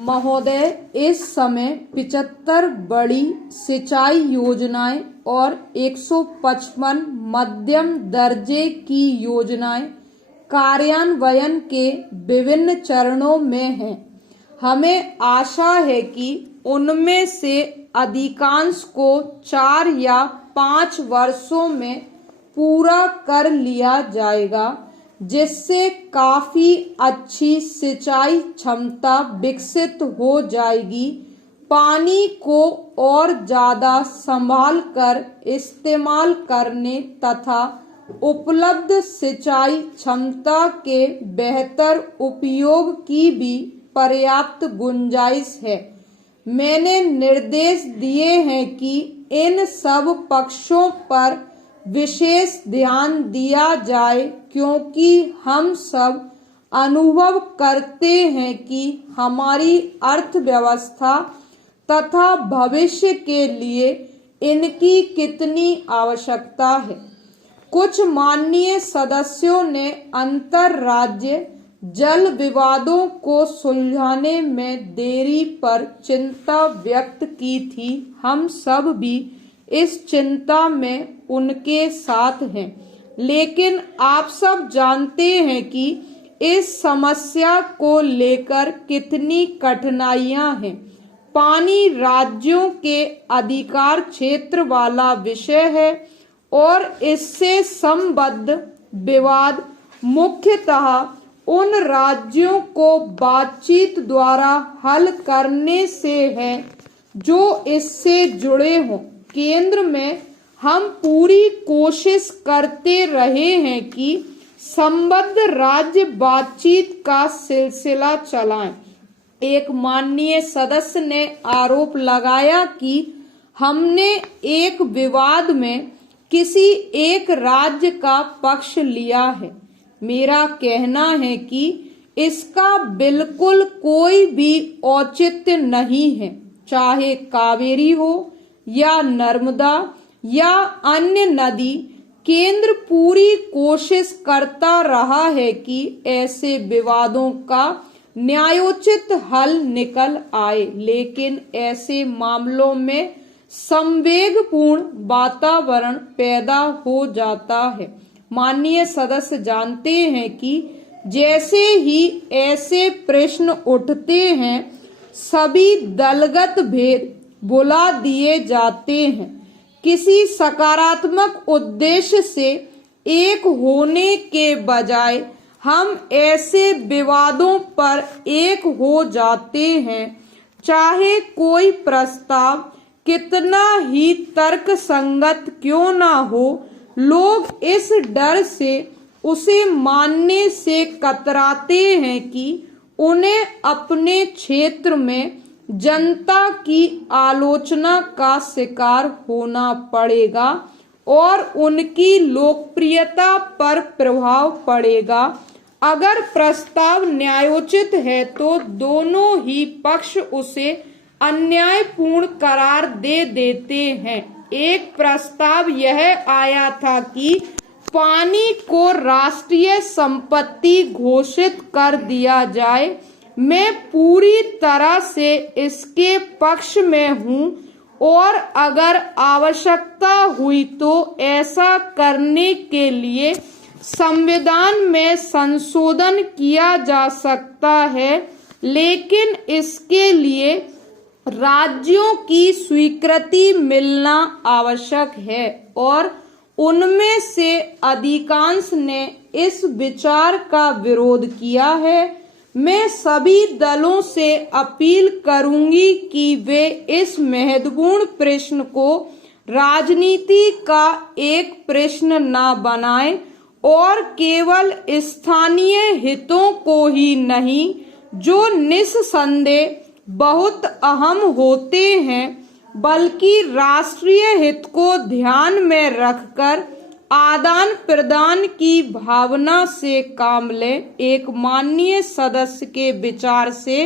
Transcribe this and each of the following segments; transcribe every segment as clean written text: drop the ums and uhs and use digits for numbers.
महोदय, इस समय 75 बड़ी सिंचाई योजनाएं और 155 मध्यम दर्जे की योजनाएं कार्यान्वयन के विभिन्न चरणों में हैं। हमें आशा है कि उनमें से अधिकांश को 4 या 5 वर्षों में पूरा कर लिया जाएगा, जिससे काफी अच्छी सिंचाई क्षमता विकसित हो जाएगी। पानी को और ज्यादा संभाल कर इस्तेमाल करने तथा उपलब्ध सिंचाई क्षमता के बेहतर उपयोग की भी पर्याप्त गुंजाइश है। मैंने निर्देश दिए हैं कि इन सब पक्षों पर विशेष ध्यान दिया जाए, क्योंकि हम सब अनुभव करते हैं कि हमारी अर्थव्यवस्था तथा भविष्य के लिए इनकी कितनी आवश्यकता है। कुछ माननीय सदस्यों ने अंतर्राज्य जल विवादों को सुलझाने में देरी पर चिंता व्यक्त की थी। हम सब भी इस चिंता में उनके साथ हैं, लेकिन आप सब जानते हैं कि इस समस्या को लेकर कितनी कठिनाइयां हैं। पानी राज्यों के अधिकार क्षेत्र वाला विषय है और इससे संबद्ध विवाद मुख्यतः उन राज्यों को बातचीत द्वारा हल करने से है जो इससे जुड़े हों। केंद्र में हम पूरी कोशिश करते रहे हैं कि संबद्ध राज्य बातचीत का सिलसिला चलाएं। एक माननीय सदस्य ने आरोप लगाया कि हमने एक विवाद में किसी एक राज्य का पक्ष लिया है। मेरा कहना है कि इसका बिल्कुल कोई भी औचित्य नहीं है। चाहे कावेरी हो या नर्मदा या अन्य नदी, केंद्र पूरी कोशिश करता रहा है कि ऐसे विवादों का न्यायोचित हल निकल आए, लेकिन ऐसे मामलों में संवेगपूर्ण वातावरण पैदा हो जाता है। माननीय सदस्य जानते हैं कि जैसे ही ऐसे प्रश्न उठते हैं, सभी दलगत भेद भुला दिए जाते हैं। किसी सकारात्मक उद्देश्य से एक होने के बजाय हम ऐसे विवादों पर एक हो जाते हैं। चाहे कोई प्रस्ताव कितना ही तर्कसंगत क्यों ना हो, लोग इस डर से उसे मानने से कतराते हैं कि उन्हें अपने क्षेत्र में जनता की आलोचना का शिकार होना पड़ेगा और उनकी लोकप्रियता पर प्रभाव पड़ेगा। अगर प्रस्ताव न्यायोचित है तो दोनों ही पक्ष उसे अन्यायपूर्ण करार दे देते हैं। एक प्रस्ताव यह आया था कि पानी को राष्ट्रीय संपत्ति घोषित कर दिया जाए। मैं पूरी तरह से इसके पक्ष में हूँ और अगर आवश्यकता हुई तो ऐसा करने के लिए संविधान में संशोधन किया जा सकता है, लेकिन इसके लिए राज्यों की स्वीकृति मिलना आवश्यक है और उनमें से अधिकांश ने इस विचार का विरोध किया है। मैं सभी दलों से अपील करूंगी कि वे इस महत्वपूर्ण प्रश्न को राजनीति का एक प्रश्न न बनाएं और केवल स्थानीय हितों को ही नहीं, जो निस्संदेह बहुत अहम होते हैं, बल्कि राष्ट्रीय हित को ध्यान में रखकर आदान प्रदान की भावना से काम लें। एक माननीय सदस्य के विचार से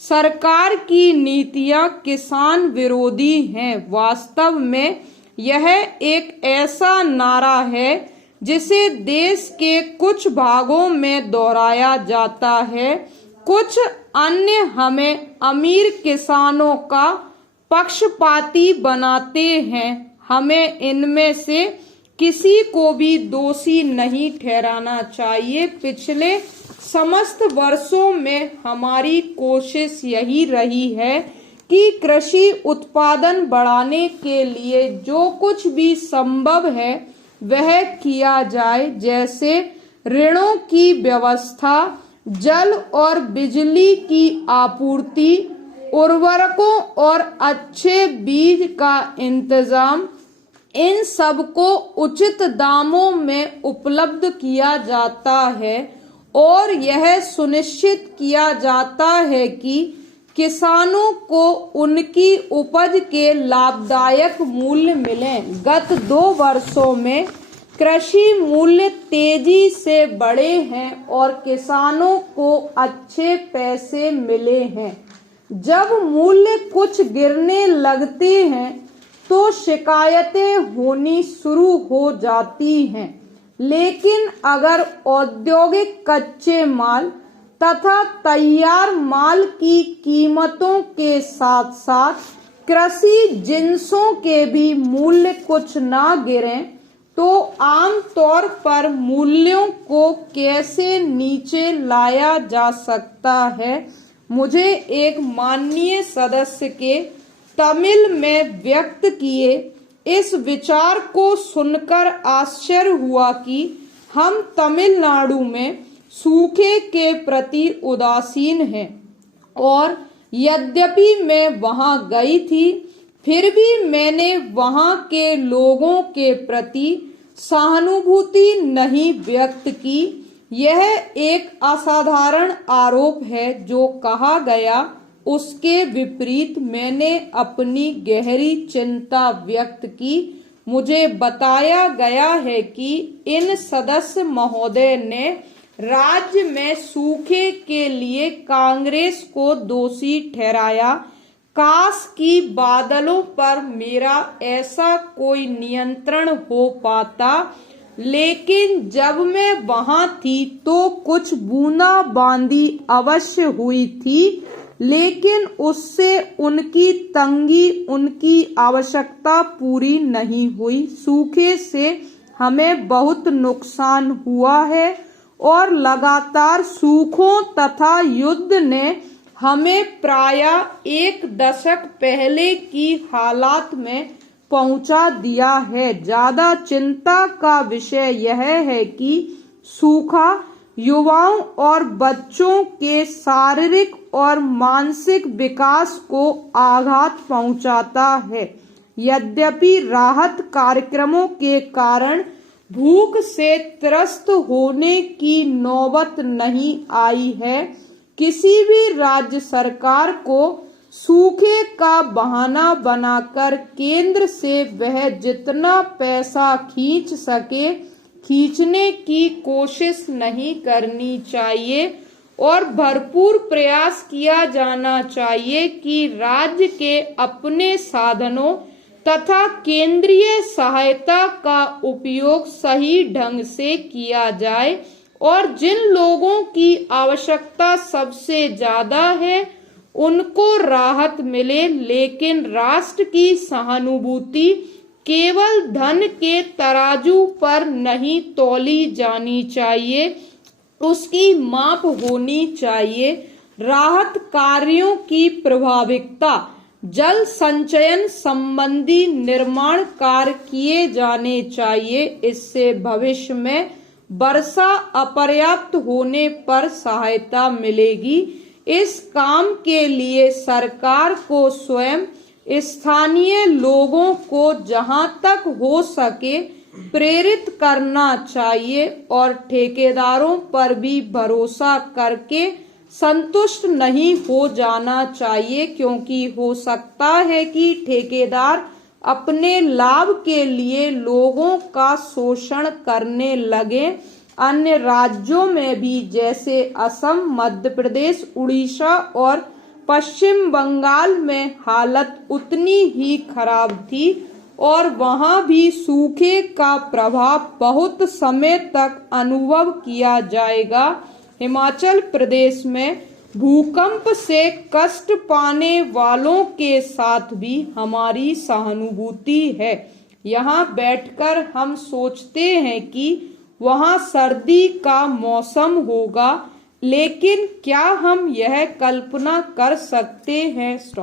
सरकार की नीतियां किसान विरोधी हैं। वास्तव में यह एक ऐसा नारा है जिसे देश के कुछ भागों में दोहराया जाता है। कुछ अन्य हमें अमीर किसानों का पक्षपाती बनाते हैं। हमें इनमें से किसी को भी दोषी नहीं ठहराना चाहिए। पिछले समस्त वर्षों में हमारी कोशिश यही रही है कि कृषि उत्पादन बढ़ाने के लिए जो कुछ भी संभव है वह किया जाए, जैसे ऋणों की व्यवस्था, जल और बिजली की आपूर्ति, उर्वरकों और अच्छे बीज का इंतजाम। इन सब को उचित दामों में उपलब्ध किया जाता है और यह सुनिश्चित किया जाता है कि किसानों को उनकी उपज के लाभदायक मूल्य मिलें। गत 2 वर्षों में कृषि मूल्य तेजी से बढ़े हैं और किसानों को अच्छे पैसे मिले हैं। जब मूल्य कुछ गिरने लगते हैं तो शिकायतें होनी शुरू हो जाती हैं, लेकिन अगर औद्योगिक कच्चे माल तथा तैयार माल की कीमतों के साथ साथ कृषि जिन्सों के भी मूल्य कुछ ना गिरें तो आम तौर पर मूल्यों को कैसे नीचे लाया जा सकता है। मुझे एक माननीय सदस्य के तमिल में व्यक्त किए इस विचार को सुनकर आश्चर्य हुआ कि हम तमिलनाडु में सूखे के प्रति उदासीन हैं, और यद्यपि मैं वहां गई थी फिर भी मैंने वहां के लोगों के प्रति सहानुभूति नहीं व्यक्त की। यह एक असाधारण आरोप है। जो कहा गया उसके विपरीत मैंने अपनी गहरी चिंता व्यक्त की। मुझे बताया गया है कि इन सदस्य महोदय ने राज्य में सूखे के लिए कांग्रेस को दोषी ठहराया। काश कि बादलों पर मेरा ऐसा कोई नियंत्रण हो पाता, लेकिन जब मैं वहां थी तो कुछ बूंदाबांदी अवश्य हुई थी, लेकिन उससे उनकी तंगी, उनकी आवश्यकता पूरी नहीं हुई। सूखे से हमें बहुत नुकसान हुआ है और लगातार सूखों तथा युद्ध ने हमें प्रायः 1 दशक पहले की हालात में पहुंचा दिया है। ज्यादा चिंता का विषय यह है कि सूखा युवाओं और बच्चों के शारीरिक और मानसिक विकास को आघात पहुंचाता है। यद्यपि राहत कार्यक्रमों के कारण भूख से त्रस्त होने की नौबत नहीं आई है, किसी भी राज्य सरकार को सूखे का बहाना बनाकर केंद्र से वह जितना पैसा खींच सके खींचने की कोशिश नहीं करनी चाहिए और भरपूर प्रयास किया जाना चाहिए कि राज्य के अपने साधनों तथा केंद्रीय सहायता का उपयोग सही ढंग से किया जाए और जिन लोगों की आवश्यकता सबसे ज्यादा है उनको राहत मिले। लेकिन राष्ट्र की सहानुभूति केवल धन के तराजू पर नहीं तौली जानी चाहिए, उसकी माप होनी चाहिए। राहत कार्यों की प्रभाविकता, जल संचयन संबंधी निर्माण कार्य किए जाने चाहिए। इससे भविष्य में वर्षा अपर्याप्त होने पर सहायता मिलेगी। इस काम के लिए सरकार को स्वयं स्थानीय लोगों को जहां तक हो सके प्रेरित करना चाहिए और ठेकेदारों पर भी भरोसा करके संतुष्ट नहीं हो जाना चाहिए, क्योंकि हो सकता है कि ठेकेदार अपने लाभ के लिए लोगों का शोषण करने लगे। अन्य राज्यों में भी जैसे असम, मध्य प्रदेश, उड़ीसा और पश्चिम बंगाल में हालत उतनी ही खराब थी और वहां भी सूखे का प्रभाव बहुत समय तक अनुभव किया जाएगा। हिमाचल प्रदेश में भूकंप से कष्ट पाने वालों के साथ भी हमारी सहानुभूति है। यहाँ बैठकर हम सोचते हैं कि वहाँ सर्दी का मौसम होगा, लेकिन क्या हम यह कल्पना कर सकते हैं